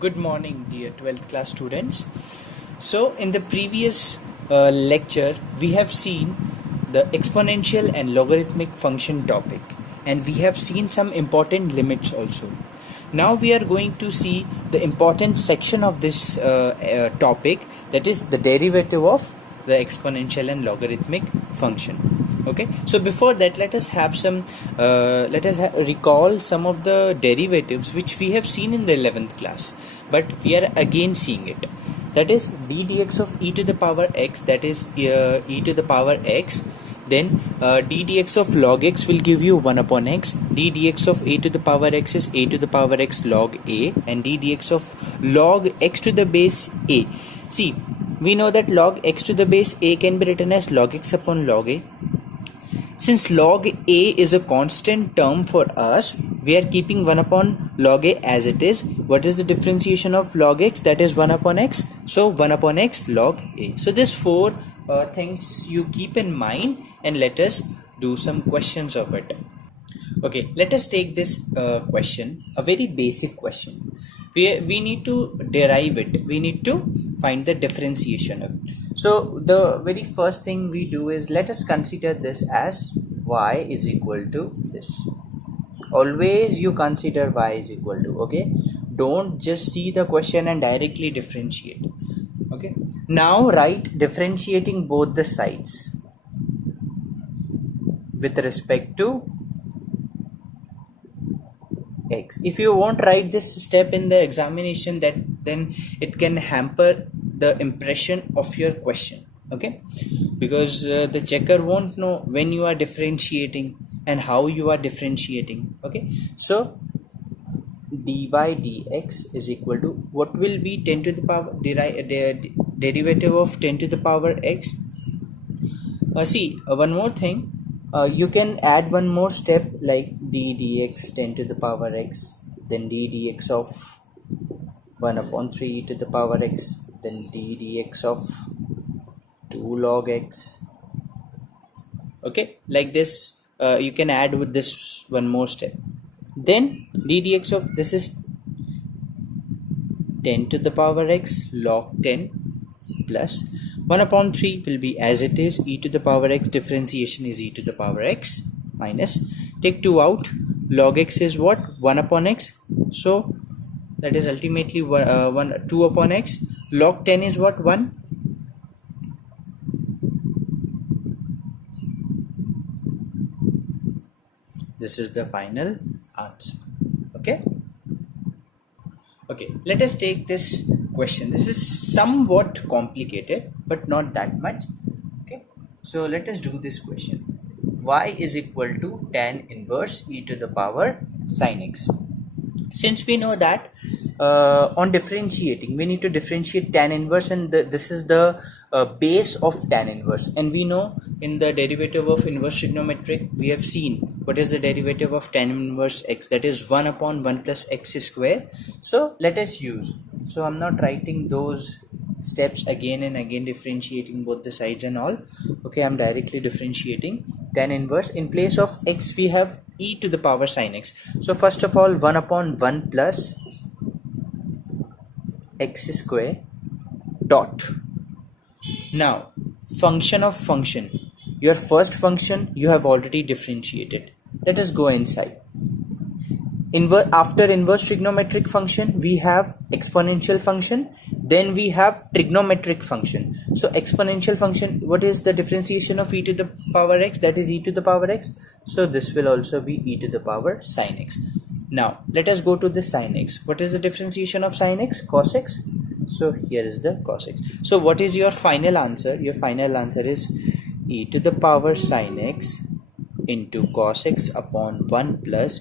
Good morning, dear 12th class students. So, in the previous lecture, we have seen the exponential and logarithmic function topic, and we have seen some important limits also. Now, we are going to see the important section of this topic, that is the derivative of the exponential and logarithmic function. Okay, so before that, let us have some recall some of the derivatives which we have seen in the 11th class, but we are again seeing it. That is d dx of e to the power x, that is e to the power x. Then d dx of log x will give you 1 upon x. D dx of a to the power x is a to the power x log a, and d dx of log x to the base a. See, we know that log x to the base a can be written as log x upon log a. Since log a is a constant term for us, we are keeping 1 upon log a as it is. What is the differentiation of log x? That is 1 upon x. So 1 upon x log a. So these four things you keep in mind, and let us do some questions of it. Okay, let us take this question, a very basic question. We need to derive it. We need to find the differentiation of it. So the very first thing we do is, let us consider this as y is equal to this. Always you consider y is equal to, okay? Don't just see the question and directly differentiate. Okay, now write differentiating both the sides with respect to x. If you won't write this step in the examination, then it can hamper the impression of your question. Okay, because the checker won't know when you are differentiating and how you are differentiating. Okay, so dy dx is equal to, what will be 10 to the power derivative of 10 to the power x. See, one more thing, you can add one more step, like d dx 10 to the power x, then d dx of 1 upon 3 to the power x, then d dx of 2 log x. Okay, like this, you can add with this one more step. Then d dx of this is 10 to the power x log 10 plus 1 upon 3 will be as it is, e to the power x, differentiation is e to the power x minus, take 2 out, log x is what? 1 upon x, so that is ultimately 2 upon x. Log 10 is what? 1. This is the final answer. Okay, let us take this question. This is somewhat complicated, but not that much. Okay, so let us do this question. Y is equal to tan inverse e to the power sin x. Since we know that on differentiating, we need to differentiate tan inverse, and this is the base of tan inverse, and we know in the derivative of inverse trigonometric, we have seen what is the derivative of tan inverse x, that is 1 upon 1 plus x square. So let us use, so I'm not writing those steps again and again, differentiating both the sides and all. Okay, I'm directly differentiating tan inverse. In place of x we have e to the power sin x. So first of all, 1 upon 1 plus x square dot. Now function of function, your first function you have already differentiated. Let us go inside. After inverse trigonometric function, we have exponential function, then we have trigonometric function. So exponential function, what is the differentiation of e to the power x? That is e to the power x. So this will also be e to the power sin x. Now let us go to the sin x. What is the differentiation of sin x? Cos x. So here is the cos x. So what is your final answer? Your final answer is e to the power sin x into cos x upon 1 plus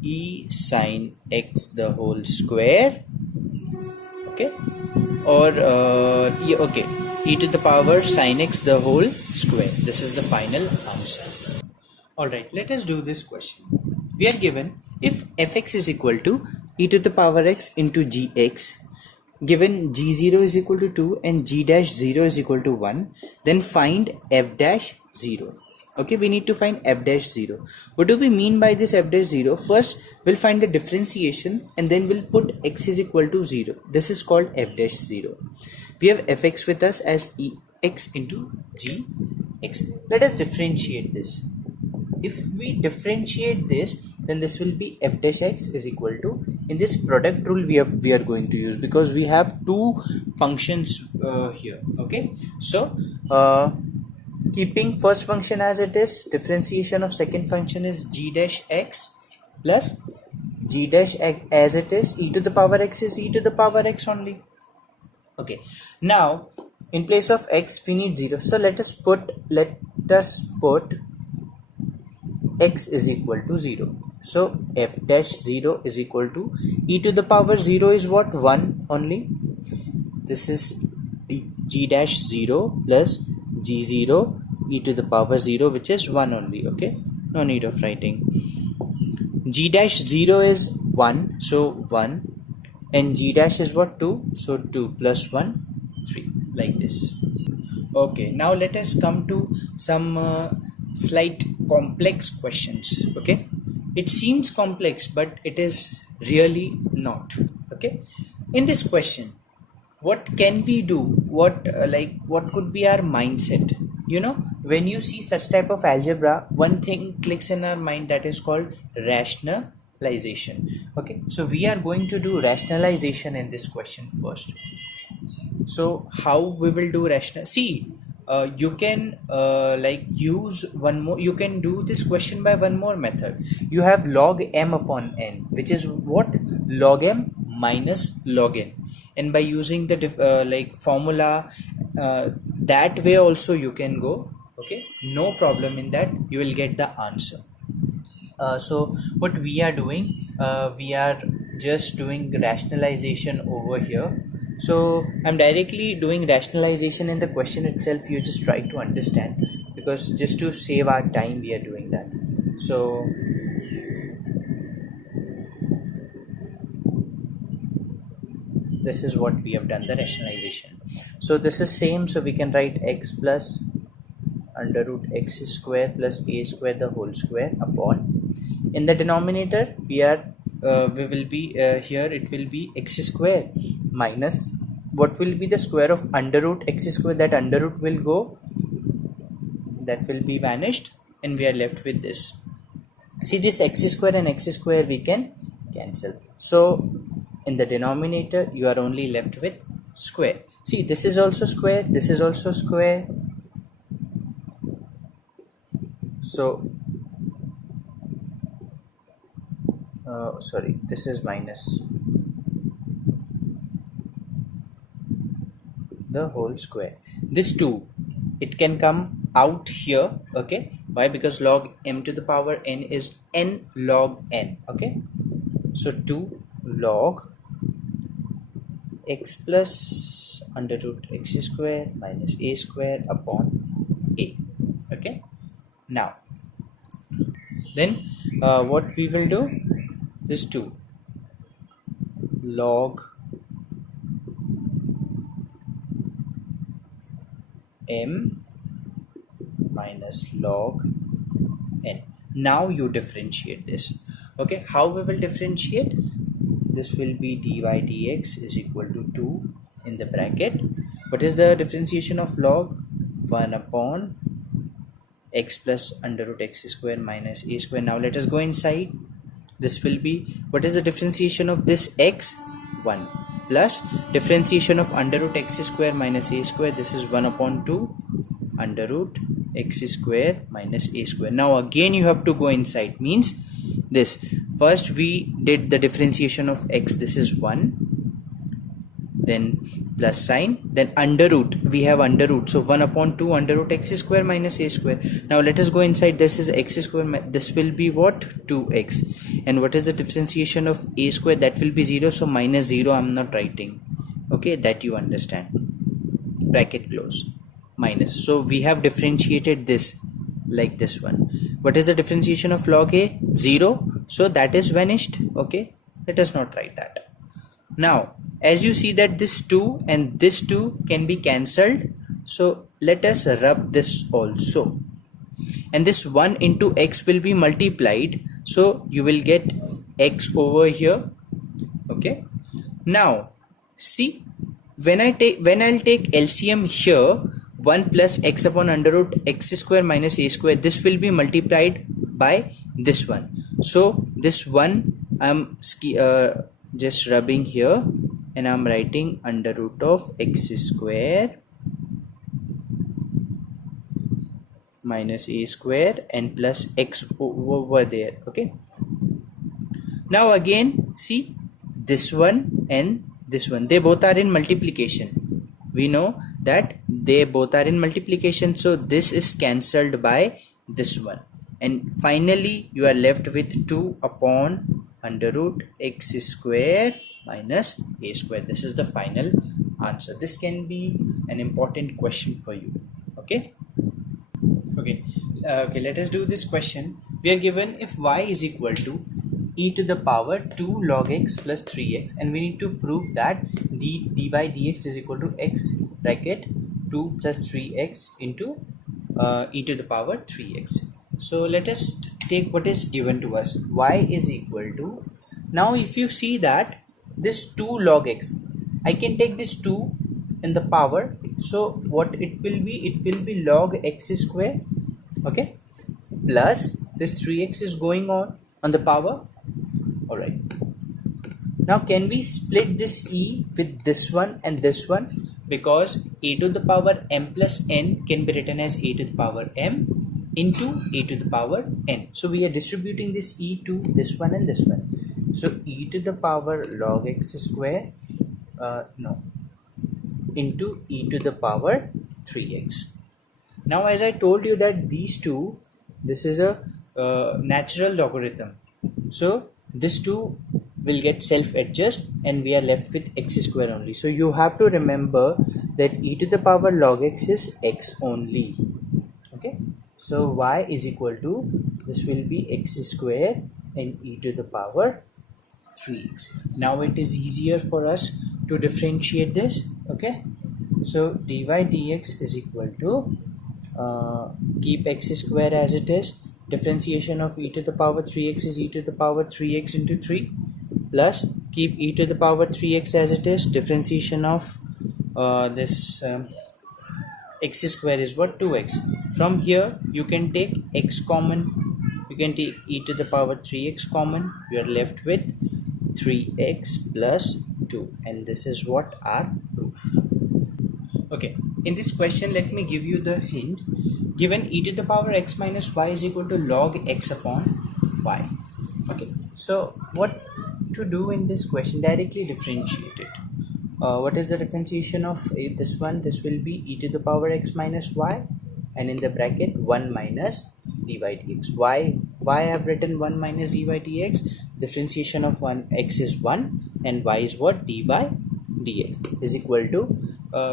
e sin x the whole square. Okay, or okay, e to the power sin x the whole square. This is the final answer. Alright, let us do this question. We are given, if fx is equal to e to the power x into gx, given g0 is equal to 2 and g dash 0 is equal to 1, then find f dash 0. Okay, we need to find f dash 0. What do we mean by this f dash 0? First, we'll find the differentiation and then we'll put x is equal to 0. This is called f dash 0. We have fx with us as x into g x. Let us differentiate this. If we differentiate this, then this will be f dash x is equal to, in this product rule we are going to use, because we have two functions here. Okay, so keeping first function as it is, differentiation of second function is g dash x plus g dash x as it is, e to the power x is e to the power x only. Okay, now in place of x we need 0, so let us put x is equal to 0. So f dash 0 is equal to e to the power 0 is what? 1 only. This is g dash 0 plus g0 e to the power 0, which is 1 only. Okay, no need of writing. G dash 0 is 1, so 1, and g dash is what? 2, so 2 plus 1 3, like this. Okay, now let us come to some slight complex questions. Okay, it seems complex but it is really not. Okay, in this question, what can we do? What could be our mindset? When you see such type of algebra, one thing clicks in our mind, that is called rationalization. Okay, so we are going to do rationalization in this question first. So how we will do rational? See, you can use one more. You can do this question by one more method. You have log m upon n, which is what? Log m minus log n, and by using the formula, that way also you can go. Okay, no problem in that. You will get the answer. So what we are doing, we are just doing rationalization over here. So I'm directly doing rationalization in the question itself. You just try to understand, because just to save our time we are doing that. So this is what we have done, the rationalization. So this is same, so we can write x plus under root x square plus a square the whole square upon, in the denominator we will be here it will be x square minus what will be the square of under root x square, that under root will go, that will be vanished, and we are left with this. See, this x square and x square we can cancel, so in the denominator you are only left with square. See, this is also square, this is also square, so sorry, this is minus the whole square. This 2, it can come out here. Okay, why? Because log m to the power n is n log n. Okay, so 2 log x plus under root x square minus a square upon a. Okay, now then what we will do, this 2 log m minus log n. Now you differentiate this. Okay, how we will differentiate? This will be dy dx is equal to 2 in the bracket. What is the differentiation of log? 1 upon x plus under root x square minus a square. Now let us go inside. This will be, what is the differentiation of this x? 1 plus differentiation of under root x square minus a square. This is 1 upon 2 under root x square minus a square. Now again you have to go inside, means this. First we did the differentiation of x, this is 1, then plus sign, then under root, we have under root, so 1 upon 2 under root x square minus a square. Now let us go inside. This is x square, this will be what? 2x. And what is the differentiation of a square? That will be 0, so minus 0 I'm not writing. Okay, that you understand. Bracket close, minus. So we have differentiated this like this one. What is the differentiation of log a? 0, so that is vanished. Okay, let us not write that. Now as you see that this 2 and this 2 can be cancelled, so let us rub this also. and this 1 into x will be multiplied, so you will get x over here. Okay, now see, when I'll take LCM here, 1 plus x upon under root x square minus a square, this will be multiplied by this one. So this one I'm just rubbing here, and I'm writing under root of x square minus a square and plus x over there. Okay, now again see, this one and this one, they both are in multiplication. We know that they both are in multiplication, so this is cancelled by this one, and finally you are left with 2 upon under root x square minus a square. This is the final answer. This can be an important question for you. Okay, let us do this question. We are given if y is equal to e to the power 2 log x plus 3x, and we need to prove that dy dx is equal to x bracket 2 plus 3x into e to the power 3x. So let us take what is given to us. Y is equal to, now if you see that this 2 log x, I can take this 2 in the power, so what it will be log x square, okay, plus this 3x is going on the power. All right, now can we split this e with this one and this one, because a to the power m plus n can be written as a to the power m into a to the power n. So we are distributing this e to this one and this one. So e to the power log x square into e to the power 3x. Now as I told you that these two, this is a natural logarithm, so this 2 will get self-adjust and we are left with x square only. So you have to remember that e to the power log x is x only. Okay, so y is equal to, this will be x square and e to the power 3x. Now it is easier for us to differentiate this. Okay, so dy dx is equal to, keep x square as it is, differentiation of e to the power 3x is e to the power 3x into 3, plus keep e to the power 3x as it is, differentiation of this x square is what, 2x. From here you can take x common, you can take e to the power 3x common, you are left with 3x plus 2, and this is what our proof. Okay, in this question let me give you the hint. Given e to the power x minus y is equal to log x upon y. Okay, so what to do in this question? Directly differentiate it. What is the differentiation of this one? This will be e to the power x minus y, and in the bracket 1 minus dy dx. Why I have written 1 minus dy dx? Differentiation of x is 1 and y is what? dy dx is equal to,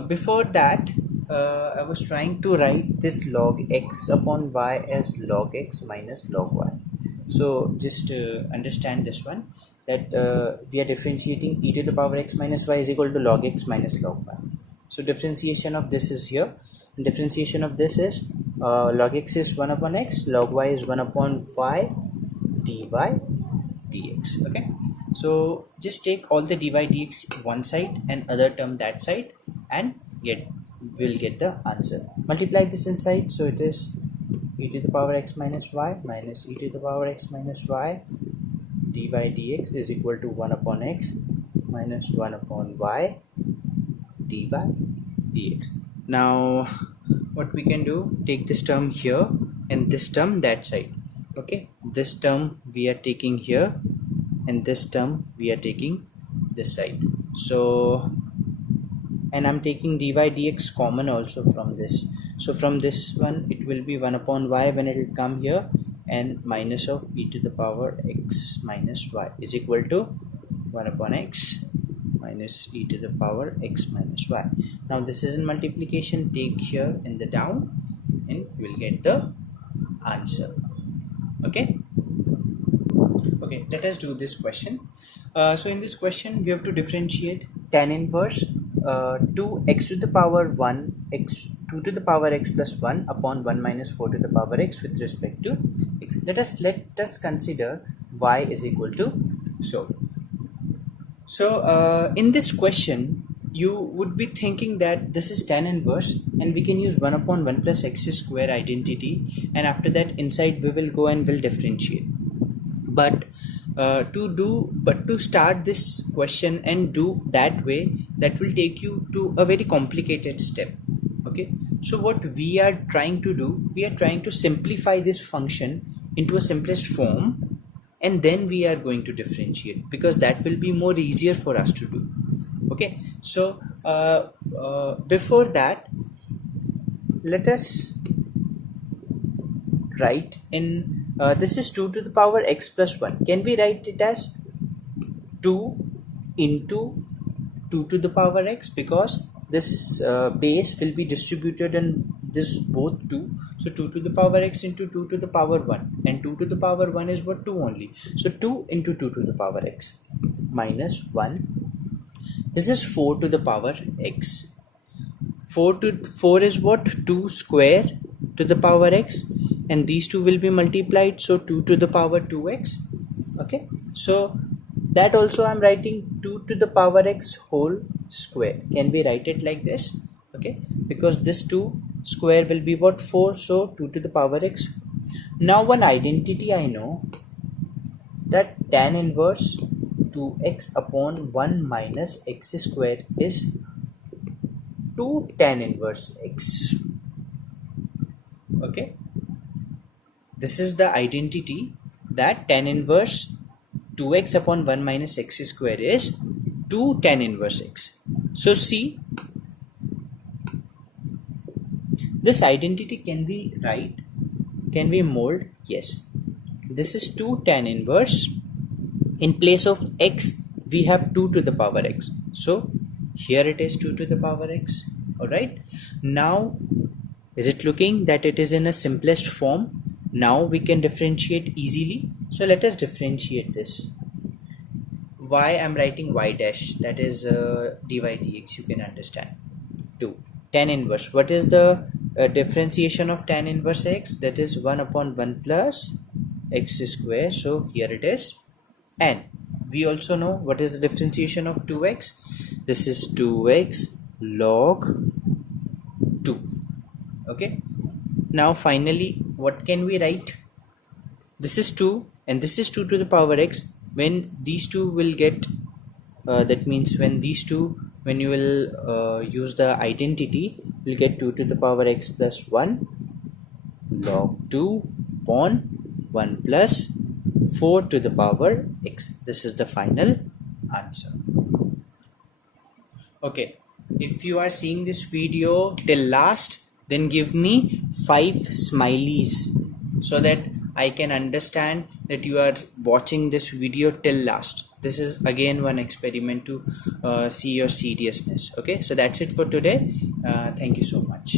before that I was trying to write this log x upon y as log x minus log y. So just understand this one, that we are differentiating e to the power x minus y is equal to log x minus log y. So differentiation of this is here, and differentiation of this is log x is 1 upon x, log y is 1 upon y dy dx. Okay, so just take all the dy dx one side and other term that side, and we'll get the answer. Multiply this inside, so it is e to the power x minus y minus e to the power x minus y dy dx is equal to 1 upon x minus 1 upon y dy dx. Now what we can do, take this term here and this term that side. Okay, this term we are taking here and this term we are taking this side. So, and I'm taking dy dx common also from this. So from this one it will be 1 upon y when it will come here, and minus of e to the power x minus y is equal to 1 upon x minus e to the power x minus y. Now this is in multiplication, take here in the down and you will get the answer. Okay, let us do this question. So in this question we have to differentiate tan inverse 2x to the power 1 x 2 to the power x plus 1 upon 1 minus 4 to the power x with respect to x. Let us consider y is equal to so. So in this question, you would be thinking that this is tan inverse and we can use 1 upon 1 plus x square identity, and after that inside we will go and will differentiate. But to start this question and do that way, that will take you to a very complicated step. Okay, so what we are trying to do, we are trying to simplify this function into a simplest form, and then we are going to differentiate, because that will be more easier for us to do. Okay, so before that, let us write in this is 2 to the power x plus 1. Can we write it as 2 into 2 to the power x, because this base will be distributed in this both 2. So 2 to the power x into 2 to the power 1, and 2 to the power 1 is what? 2 only. So 2 into 2 to the power x minus 1. This is 4 to the power x. 4 is what? 2 square to the power x, and these two will be multiplied, so 2 to the power 2x. Okay, so that also I'm writing 2 to the power x whole square. Can we write it like this? Okay, because this 2 square will be what? 4, so 2 to the power x. Now one identity I know, that tan inverse 2x upon 1 minus x square is 2 tan inverse x. Okay, this is the identity, that tan inverse 2x upon 1 minus x square is 2 tan inverse x. So see, this identity can we write, can we mold? Yes, this is 2 tan inverse. In place of x we have 2 to the power x, so here it is 2 to the power x. Alright, now is it looking that it is in a simplest form? Now we can differentiate easily. So let us differentiate this. Y, I'm writing y dash, that is dy dx, you can understand. 2 tan inverse, what is the differentiation of tan inverse x? That is 1 upon 1 plus x square, so here it is. And we also know what is the differentiation of 2x. This is 2x log 2. Okay, now finally what can we write? This is 2 and this is 2 to the power x. When these two will get that means when these two, when you will use the identity, you will get 2 to the power x plus 1 log 2 upon 1 plus 4 to the power x. This is the final answer. Okay, if you are seeing this video till last, then give me 5 smileys so that I can understand that you are watching this video till last. This is again one experiment to see your seriousness. Okay, so that's it for today. Thank you so much.